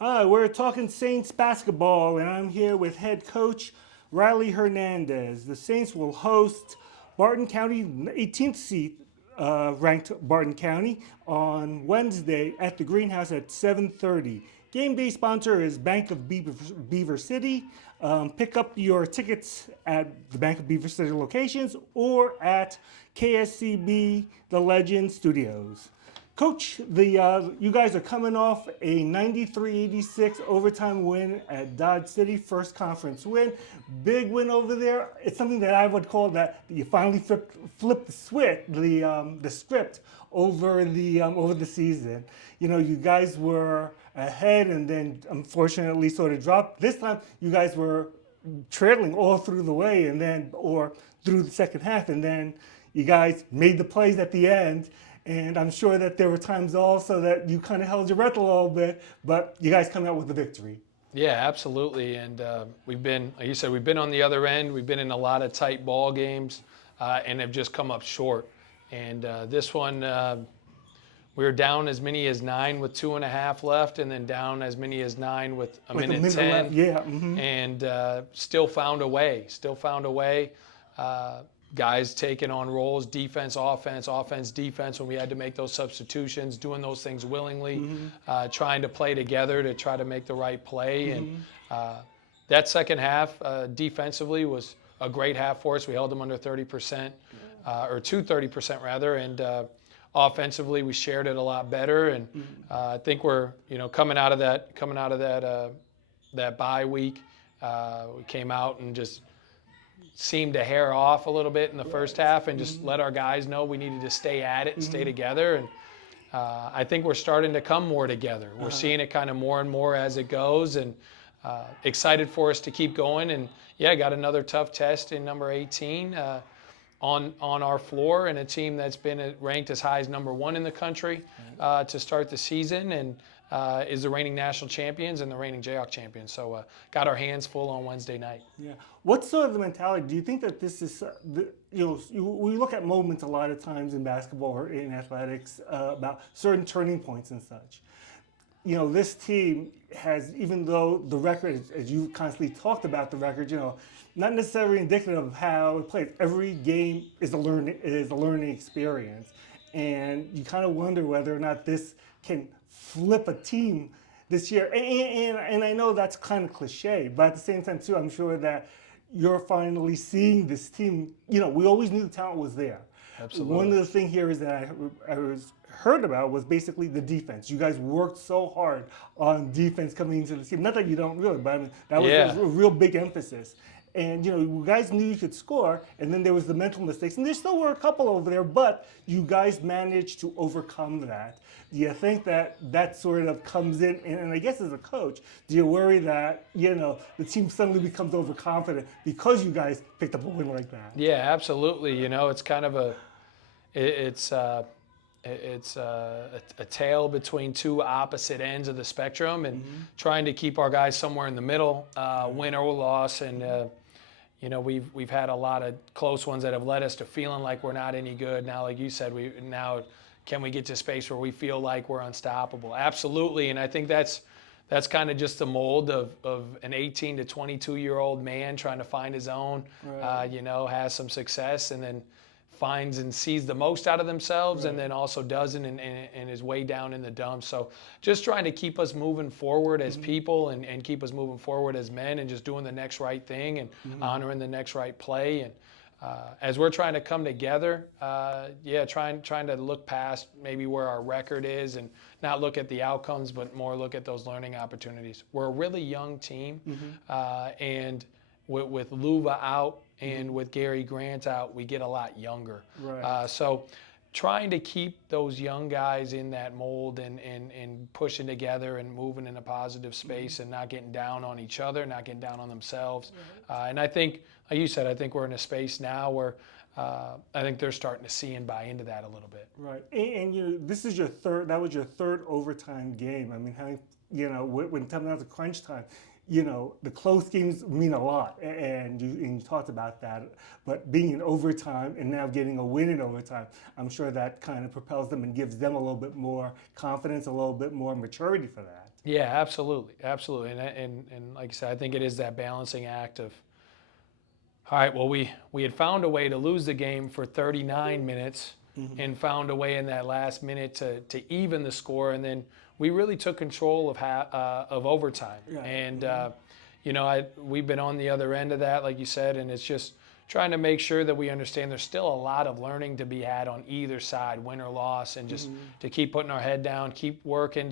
Hi, we're talking Saints basketball, and I'm here with head coach Rylee Hernandez. The Saints will host Barton County, 18th seed ranked Barton County, on Wednesday at the Greenhouse at 7:30. Game day sponsor is Bank of Beaver City. Pick up your tickets at the Bank of Beaver City locations or at KSCB The Legend Studios. Coach, you guys are coming off a 93-86 overtime win at Dodge City, first conference win. Big win over there. It's something that I would call that you finally flipped the switch, the script over the season. You know, you guys were ahead and then unfortunately sort of dropped. This time, you guys were trailing all through the way or through the second half, and then you guys made the plays at the end. And I'm sure that there were times also that you kind of held your breath a little bit, but you guys come out with the victory. Yeah, absolutely. And we've been, like you said, we've been on the other end. We've been in a lot of tight ball games and have just come up short. And this one, we were down as many as 9 with 2.5 left, and then down as many as 9 with a minute 10. Left. Yeah. Mm-hmm. And still found a way. Guys taking on roles, defense, offense, defense, when we had to make those substitutions, doing those things willingly, trying to play together to try to make the right play. And that second half defensively was a great half for us. We held them under 30%, or to 30% rather, and offensively we shared it a lot better. And I think we're coming out of that bye week. We came out and just seemed to hair off a little bit in the first half and just let our guys know we needed to stay at it and stay together. And I think we're starting to come more together. We're seeing it kind of more and more as it goes, and excited for us to keep going. And yeah, got another tough test in number 18 on our floor, and a team that's been ranked as high as number 1 in the country to start the season, and is the reigning national champions and the reigning Jayhawk champions. So got our hands full on Wednesday night. Yeah. What's sort of the mentality? Do you think that this is, we look at moments a lot of times in basketball or in athletics about certain turning points and such. This team has, even though the record, as you constantly talked about the record, not necessarily indicative of how it plays. Every game is a learning experience, and you kind of wonder whether or not this can flip a team this year. And I know that's kind of cliche, but at the same time too, I'm sure that you're finally seeing this team. We always knew the talent was there. Absolutely. One of the things here is that I heard about was basically the defense. You guys worked so hard on defense coming into the team. Not that you don't really, but I mean, that was a real big emphasis. And you guys knew you could score, and then there was the mental mistakes, and there still were a couple over there, but you guys managed to overcome that. Do you think that sort of comes in, and I guess as a coach, do you worry that the team suddenly becomes overconfident because you guys picked up a win like that? Yeah, absolutely. It's kind of it's a tale between two opposite ends of the spectrum, and trying to keep our guys somewhere in the middle, win or loss. And we've had a lot of close ones that have led us to feeling like we're not any good. Now, like you said, can we get to a space where we feel like we're unstoppable? Absolutely. And I think that's kind of just the mold of an 18 to 22-year-old man trying to find his own, right. Has some success, and then finds and sees the most out of themselves, right. And then also doesn't and is way down in the dumps. So just trying to keep us moving forward as people and keep us moving forward as men, and just doing the next right thing and honoring the next right play. And as we're trying to come together, trying to look past maybe where our record is and not look at the outcomes, but more look at those learning opportunities. We're a really young team, and with Luva out and with Gary Grant out, we get a lot younger. Right. So trying to keep those young guys in that mold and pushing together and moving in a positive space and not getting down on each other, not getting down on themselves. And I think, like you said, I think we're in a space now where I think they're starting to see and buy into that a little bit. Right. And this is that was your third overtime game. I mean, when it comes down to crunch time, the close games mean a lot, and you talked about that. But being in overtime and now getting a win in overtime, I'm sure that kind of propels them and gives them a little bit more confidence, a little bit more maturity for that. Yeah, absolutely, absolutely, and like I said, I think it is that balancing act of, all right, well, we had found a way to lose the game for 39 minutes and found a way in that last minute to even the score, and then we really took control of overtime. Right. And we've been on the other end of that, like you said, and it's just trying to make sure that we understand there's still a lot of learning to be had on either side, win or loss, and just to keep putting our head down, keep working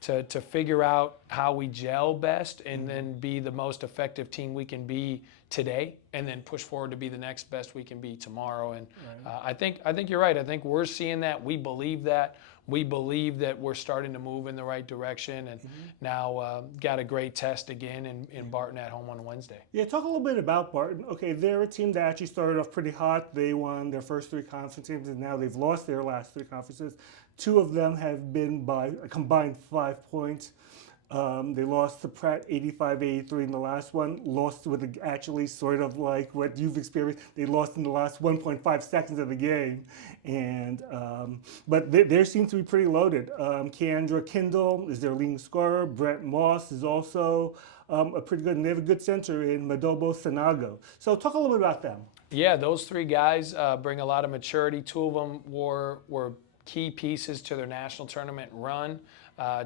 to figure out how we gel best and then be the most effective team we can be today, and then push forward to be the next best we can be tomorrow. And I think you're right. I think we're seeing that. We believe that. We believe that we're starting to move in the right direction, and now got a great test again in Barton at home on Wednesday. Yeah, talk a little bit about Barton. Okay, they're a team that actually started off pretty hot. They won their first 3 conference games, and now they've lost their last 3 conferences. 2 of them have been by a combined 5 points. They lost to Pratt 85-83 in the last one. Lost with actually sort of like what you've experienced. They lost in the last 1.5 seconds of the game, and but they seem to be pretty loaded. Keandra Kindle is their leading scorer. Brett Moss is also a pretty good, and they have a good center in Madobo Sanago. So talk a little bit about them. Yeah, those 3 guys bring a lot of maturity. 2 of them were key pieces to their national tournament run,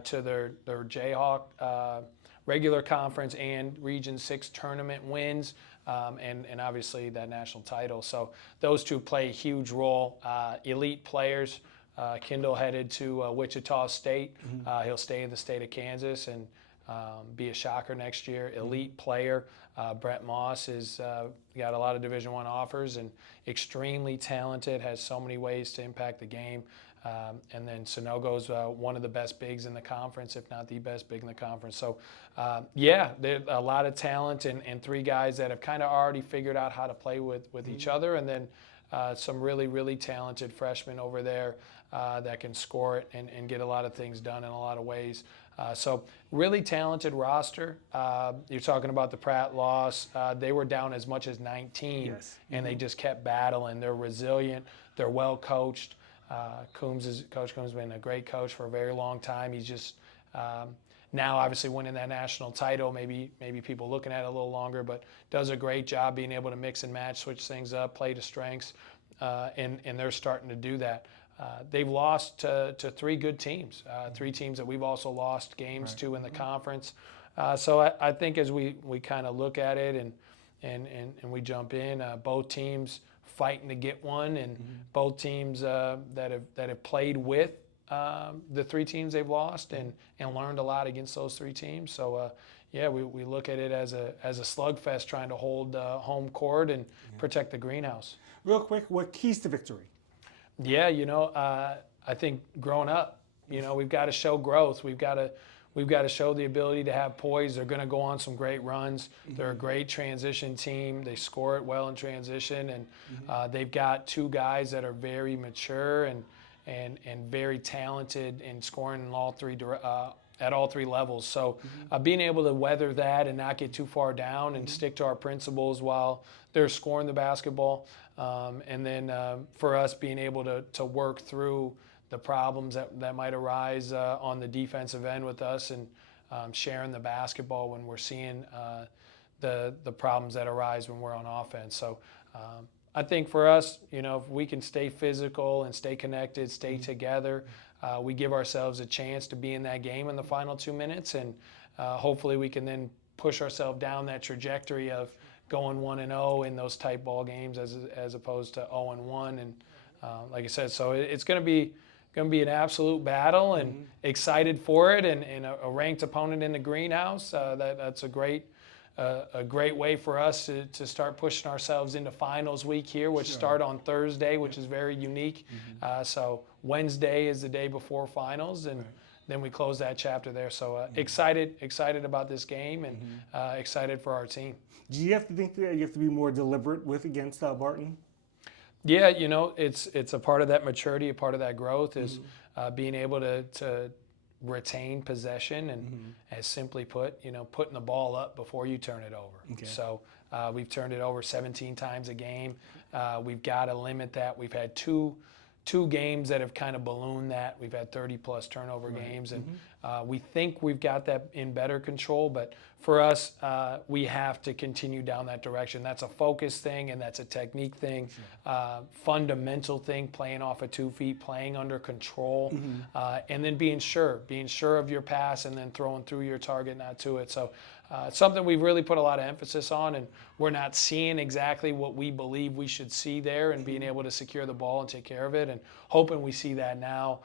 to their Jayhawk regular conference and Region 6 tournament wins, and obviously that national title. So those 2 play a huge role. Elite players. Kendall headed to Wichita State. He'll stay in the state of Kansas and be a shocker next year. Elite player. Brett Moss has got a lot of Division I offers and extremely talented, has so many ways to impact the game. And then Sonogo's one of the best bigs in the conference, if not the best big in the conference. So, there's a lot of talent and 3 guys that have kind of already figured out how to play with each other. And then some really, really talented freshmen over there that can score it and get a lot of things done in a lot of ways. So really talented roster. You're talking about the Pratt loss. They were down as much as 19, Yes. and they just kept battling. They're resilient. They're well coached. Coach Coombs has been a great coach for a very long time. He's just now obviously winning that national title. Maybe people looking at it a little longer, but does a great job being able to mix and match, switch things up, play to strengths, and they're starting to do that. They've lost to 3 good teams, 3 teams that we've also lost games to in the conference. So I think as we kind of look at it and we jump in, both teams fighting to get one, and both teams that have played with the 3 teams they've lost and learned a lot against those 3 teams. So we look at it as a slugfest, trying to hold home court and protect the greenhouse. Real quick, what keys to victory? Yeah, I think growing up, we've got to show growth. We've got to show the ability to have poise. They're going to go on some great runs. They're a great transition team. They score it well in transition, and they've got 2 guys that are very mature and very talented in scoring in at all 3 levels. So being able to weather that and not get too far down and stick to our principles while they're scoring the basketball, and then for us being able to work through the problems that might arise on the defensive end with us, and sharing the basketball when we're seeing the problems that arise when we're on offense. So I think for us, if we can stay physical and stay connected, stay together, we give ourselves a chance to be in that game in the final 2 minutes, and hopefully we can then push ourselves down that trajectory of going 1-0 in those type ball games as opposed to 0-1. And like I said, so it's going to be an absolute battle, and excited for it, and a ranked opponent in the greenhouse. That's a great way for us to start pushing ourselves into finals week here, which start on Thursday, which is very unique. So Wednesday is the day before finals, and then we close that chapter there. So excited about this game, and excited for our team. Do you have to think that you have to be more deliberate against Barton? Yeah, it's a part of that maturity, a part of that growth is being able to retain possession, and as simply put, putting the ball up before you turn it over. Okay. So we've turned it over 17 times a game. We've got to limit that. We've had two 2 games that have kind of ballooned that. We've had 30-plus turnover games, and we think we've got that in better control. But for us, we have to continue down that direction. That's a focus thing, and that's a technique thing, fundamental thing, playing off of 2 feet, playing under control, and then being sure of your pass, and then throwing through your target, not to it. So it's something we've really put a lot of emphasis on, and we're not seeing exactly what we believe we should see there, and being able to secure the ball and take care of it, and hoping we see that now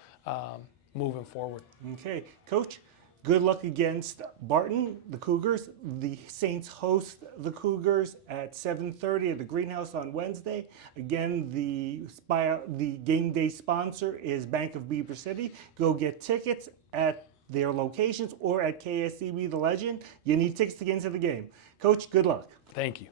moving forward. Okay, Coach, good luck against Barton, the Cougars. The Saints host the Cougars at 7:30 at the Greenhouse on Wednesday. Again, the game day sponsor is Bank of Beaver City. Go get tickets at their locations or at KSCB The Legend. You need tickets to get into the game. Coach, good luck. Thank you.